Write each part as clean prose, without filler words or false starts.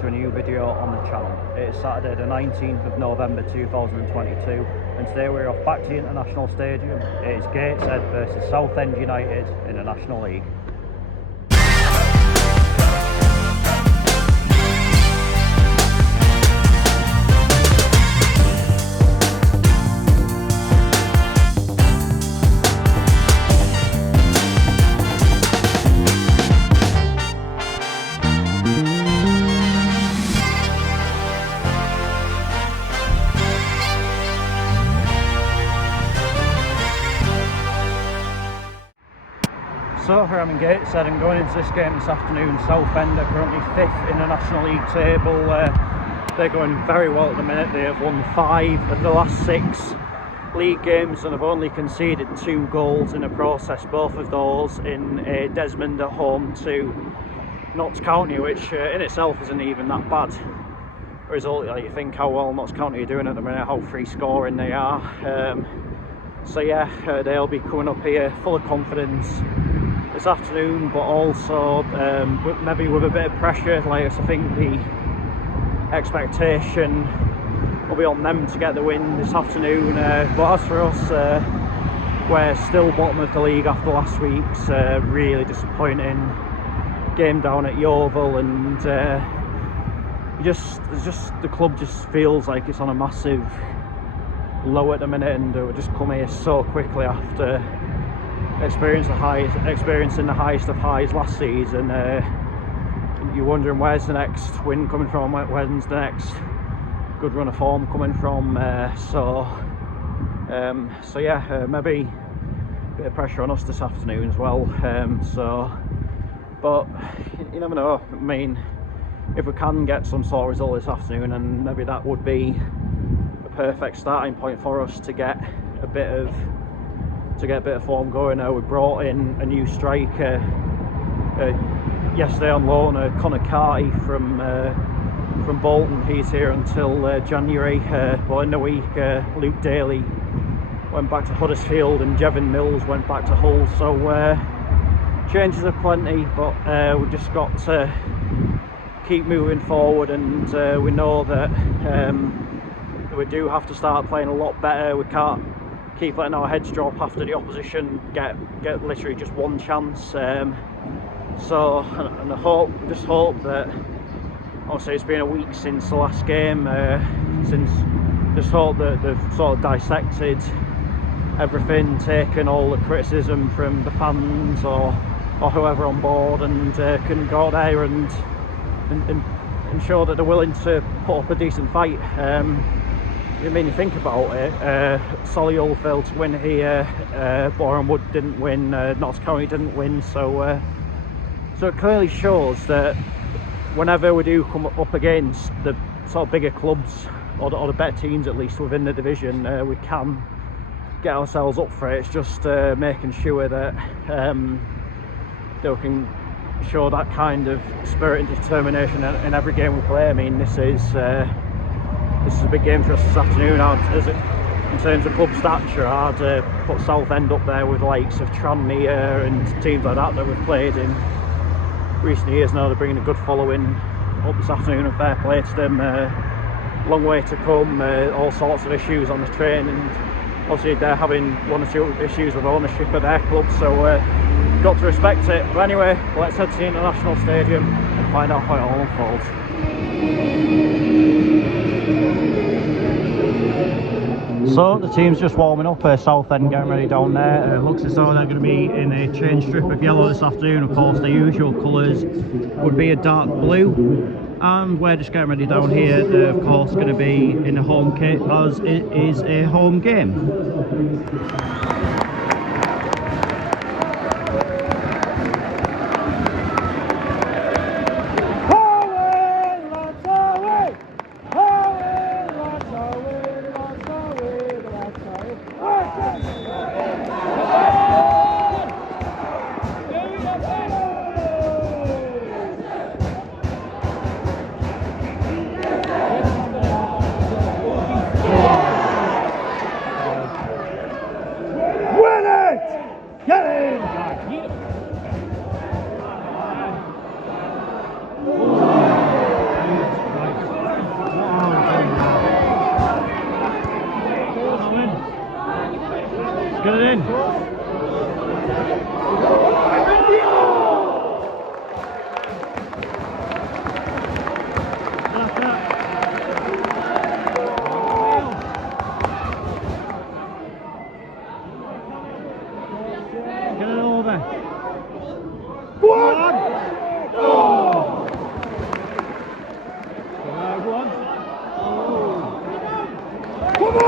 to a new video on the channel. It is Saturday the 19th of November 2022 and today we're off back to the International Stadium. It is Gateshead versus Southend United in the National League. So here I'm in Gateshead and going into this game this afternoon. Southend are currently 5th in the National League table. They're going very well at the minute. They have won 5 of the last 6 league games and have only conceded 2 goals in the process. Both of those in a Desmond at home to Notts County, which in itself isn't even that bad result. You think how well Notts County are doing at the minute, how free scoring they are. So yeah, they'll be coming up here full of confidence this afternoon, but also maybe with a bit of pressure. Like, I think the expectation will be on them to get the win this afternoon, but as for us, we're still bottom of the league after last week's really disappointing game down at Yeovil, and the club just feels like it's on a massive low at the minute, and we just come here so quickly after experiencing the highest of highs last season. You're wondering where's the next win coming from, when's the next good run of form coming from. So yeah, maybe a bit of pressure on us this afternoon as well. But you never know. I mean, if we can get some sort of result this afternoon, and maybe that would be a perfect starting point for us to get a bit of form going. We brought in a new striker yesterday on loan, Connor Carty from Bolton. He's here until January. But in the week, Luke Daly went back to Huddersfield and Jevon Mills went back to Hull. So changes are plenty, but we've just got to keep moving forward, and we know that we do have to start playing a lot better. We can't keep letting our heads drop after the opposition get literally just one chance. And I just hope that, obviously it's been a week since the last game, just hope that they've sort of dissected everything, taken all the criticism from the fans or whoever on board, and can go there and ensure that they're willing to put up a decent fight. I mean, you think about it, Solihull failed to win here, Boreham Wood didn't win, Notts County didn't win, so it clearly shows that whenever we do come up against the sort of bigger clubs, or the better teams at least within the division, we can get ourselves up for it. It's just making sure that they can show that kind of spirit and determination in every game we play. I mean, this is a big game for us this afternoon. In terms of club stature, I'd put Southend up there with the likes of Tranmere and teams like that we've played in recent years. Now they're bringing a good following up this afternoon, and fair play to them. Long way to come, all sorts of issues on the train, and obviously they're having 1 or 2 issues with ownership of their club, so got to respect it. But anyway, let's head to the International Stadium and find out how it all unfolds. So the team's just warming up, Southend getting ready down there. Looks as though they're going to be in a change strip of yellow this afternoon. Of course, the usual colours would be a dark blue, and we're just getting ready down here. They're of course going to be in a home kit, as it is a home game. get it in. Get it over. Go on! Oh! Go on. Come on!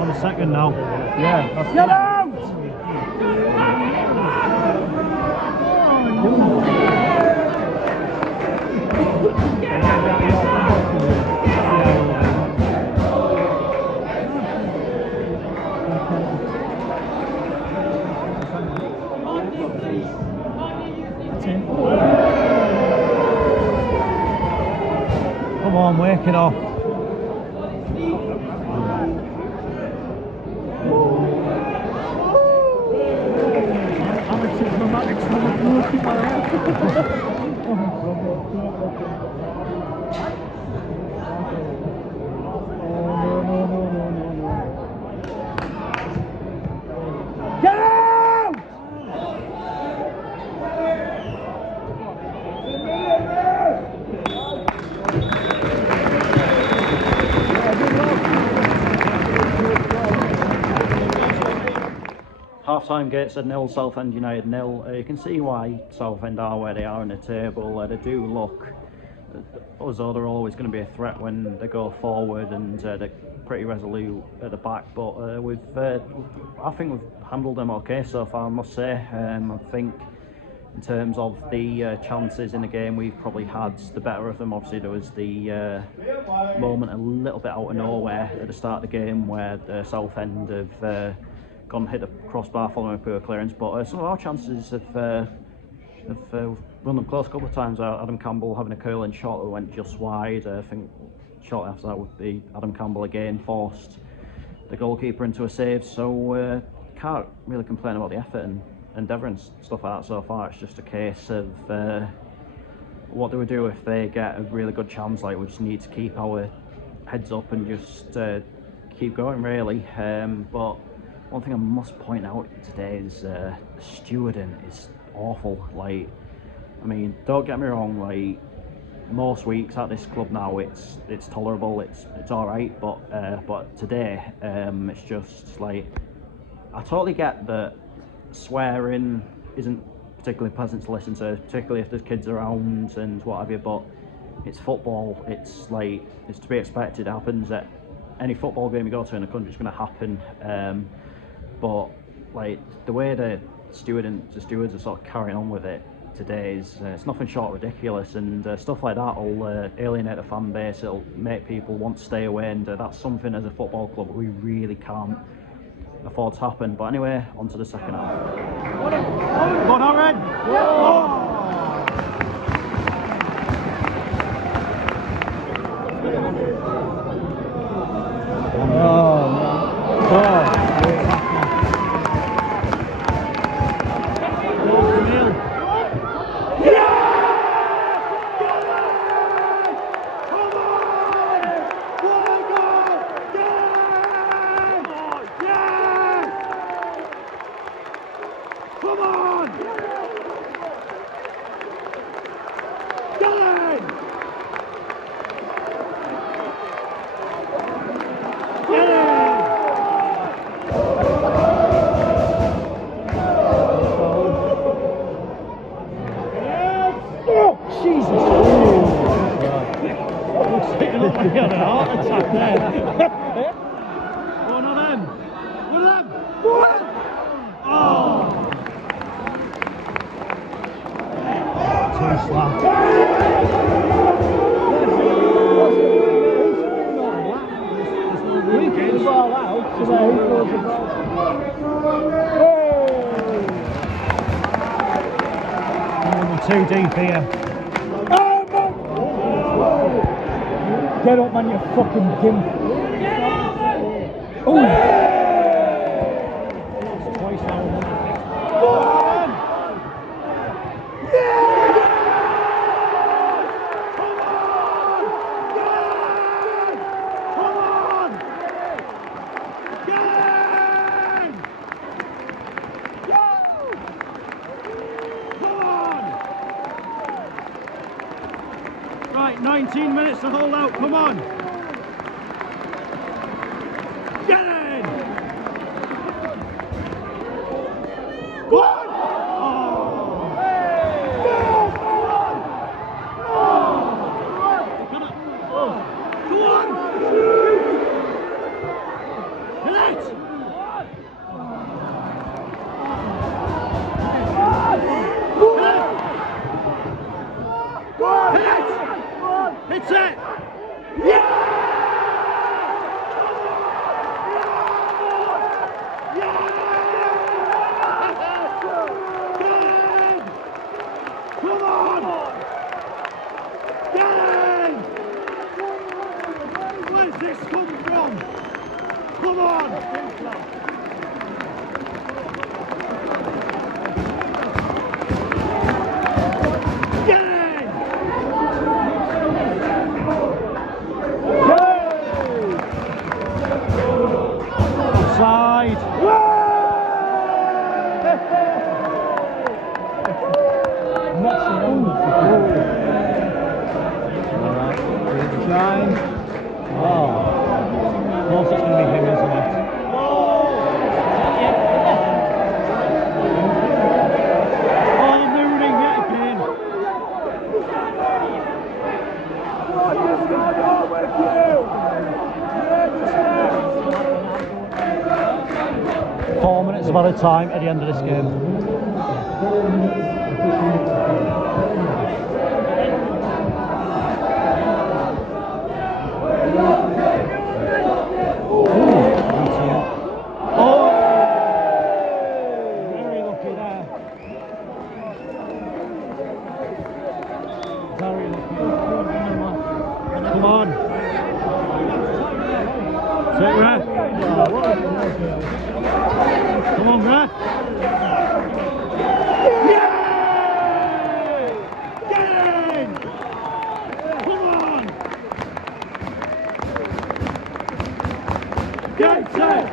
On the second now. Yeah. That's get out! Come on, wake it up. Get out! Half-time, Gateshead 0, Southend United 0. You can see why Southend are where they are in the table. They do look as though they're always going to be a threat when they go forward, and they're pretty resolute at the back. But I think we've handled them okay so far, I must say. I think in terms of the chances in the game, we've probably had the better of them. Obviously, there was the moment a little bit out of nowhere at the start of the game where Southend have gone hit the crossbar following a poor clearance, but some of our chances have run them close a couple of times. Adam Campbell having a curling shot that went just wide. I think shortly after that would be Adam Campbell again forced the goalkeeper into a save, so can't really complain about the effort and endeavour and stuff like that so far. It's just a case of what do we do if they get a really good chance. Like, we just need to keep our heads up and just keep going, really. But one thing I must point out today is the stewarding is awful. Like, I mean, don't get me wrong, like, most weeks at this club now it's tolerable, it's all right, but today it's just like, I totally get that swearing isn't particularly pleasant to listen to, particularly if there's kids around and what have you, but it's football. It's like, it's to be expected. It happens at any football game you go to in the country. It's going to happen. But like, the way the stewards are sort of carrying on with it today is it's nothing short of ridiculous, and stuff like that will alienate the fan base. It'll make people want to stay away, and that's something as a football club we really can't afford to happen. But anyway, on to the second half. Go on, Aaron! Come on! Get in! Get in! Oh, Jesus! Looks like you're not going to get an heart attack there. One of them! One of them! One! Oh! Too slack. We get the ball out, so there he throws the ball. We're too deep here. Get up, man, you fucking gimp. Oh! 19 minutes to hold out, come on! Get in! Go on! Hits it! Yeah! Come on! Get in! Where's this come from? Come on! Get in! Offside! Shine. Oh, most it's going to be him, isn't it? Oh, Mooney yet again. 4 minutes of added time at the end of this game. Come on. Sit, Ref. Come on, Ref. Yeah! Get in! Come on! Gateshead!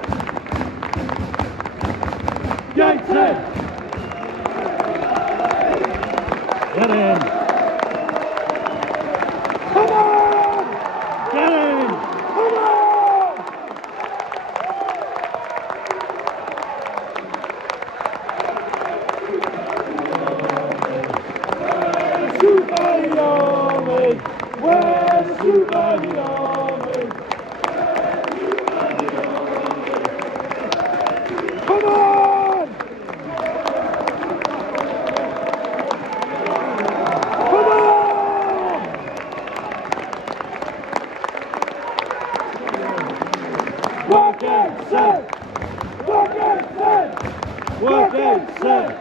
Gateshead! Get in! Come on! Get in! Come on! Super Army! Where's the Super Army? Come on! Come on! Work it, set! Work it, set! Work it, set!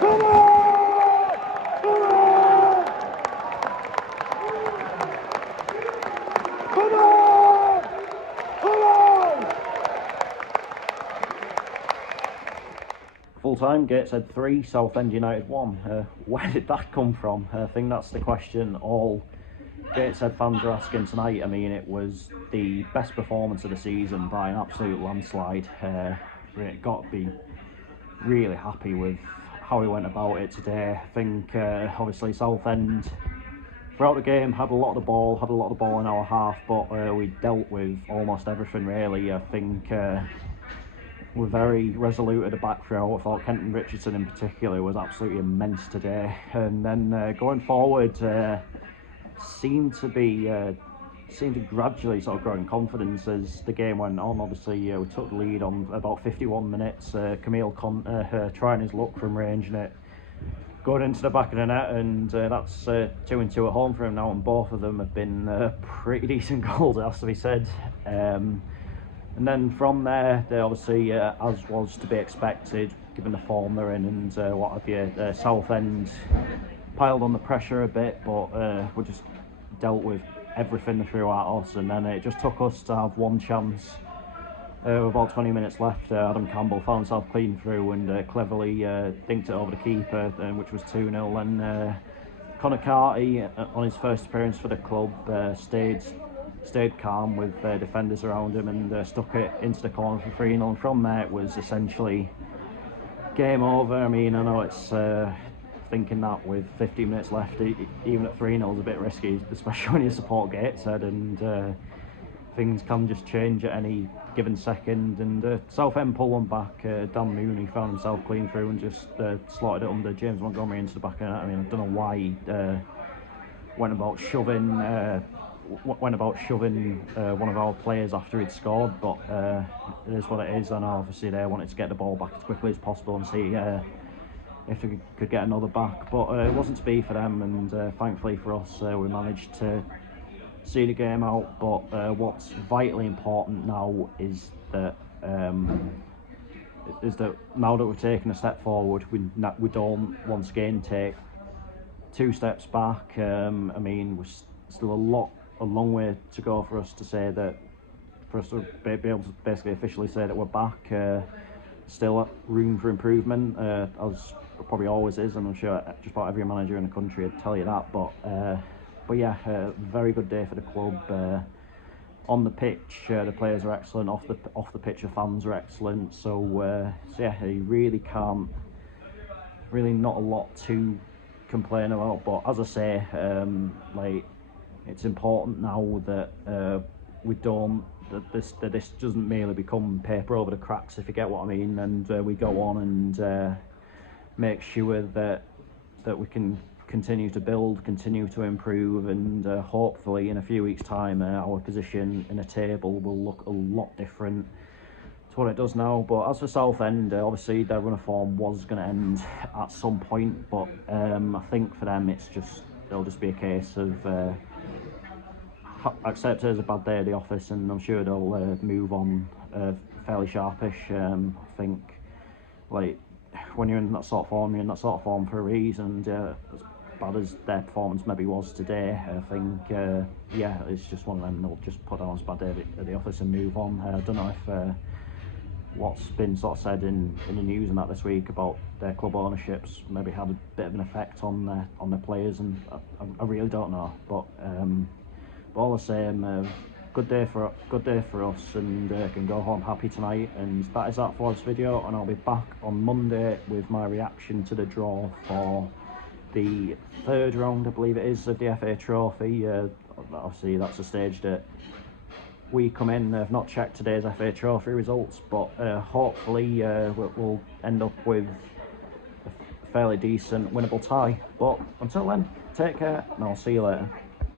Come on! Come on! Come on! Come on! Full time, Gateshead 3, Southend United 1. Where did that come from? I think that's the question all Gateshead fans are asking tonight. I mean, it was the best performance of the season by an absolute landslide. Got to be really happy with how we went about it today. I think obviously Southend throughout the game had a lot of the ball, in our half, but we dealt with almost everything really. I think we're very resolute at the back row. I thought Kenton Richardson in particular was absolutely immense today, and then going forward seemed to gradually sort of grow in confidence as the game went on. Obviously we took the lead on about 51 minutes, Camille trying his luck from range and it going into the back of the net, and that's 2-2 at home for him now, and both of them have been pretty decent goals, it has to be said. And then from there, they obviously, as was to be expected, given the form they're in and what have you, Southend piled on the pressure a bit, but we just dealt with everything throughout us, and then it just took us to have one chance with about 20 minutes left. Adam Campbell found himself clean through and cleverly dinked it over the keeper, which was 2-0, and Connor Carty, on his first appearance for the club, stayed calm with defenders around him and stuck it into the corner for 3-0, and from there it was essentially game over. I mean, I know it's thinking that with 15 minutes left, even at 3-0 is a bit risky, especially when you support Gateshead, and things can just change at any given second. And Southend pulled one back. Dan Mooney found himself clean through and just slotted it under James Montgomery into the back of the net. I mean, I don't know why he went about shoving one of our players after he'd scored, but it is what it is. And obviously they wanted to get the ball back as quickly as possible and see if they could get another back, but it wasn't to be for them, and thankfully for us, we managed to see the game out. But what's vitally important now is that now that we're taking a step forward, we don't once again take 2 steps back. I mean, we're still a long way to go for us to say that, for us to be able to basically officially say that we're back. Still room for improvement, as probably always is, and I'm sure just about every manager in the country would tell you that. But yeah, very good day for the club. On the pitch, the players are excellent. Off the pitch, the fans are excellent. So yeah, you really not a lot to complain about. But as I say, like, it's important now that we don't, that this doesn't merely become paper over the cracks, if you get what I mean, and we go on and make sure that we can continue to build, continue to improve, and hopefully in a few weeks' time our position in the table will look a lot different to what it does now. But as for Southend, obviously their run of form was going to end at some point, but I think for them it'll just be a case of accept it as a bad day at the office, and I'm sure they'll move on fairly sharpish. I think, like, when you're in that sort of form, you're in that sort of form for a reason. And as bad as their performance maybe was today, I think yeah, it's just one of them. They'll just put on as a bad day at the office and move on. I don't know if what's been sort of said in the news and that this week about their club ownerships maybe had a bit of an effect on the players, and I really don't know. But all the same, good day for us, and can go home happy tonight. And that is that for this video, and I'll be back on Monday with my reaction to the draw for the 3rd round, I believe it is, of the FA Trophy. Obviously that's a stage that we come in. I've not checked today's FA Trophy results, but hopefully we'll end up with a fairly decent winnable tie. But until then, take care, and I'll see you later.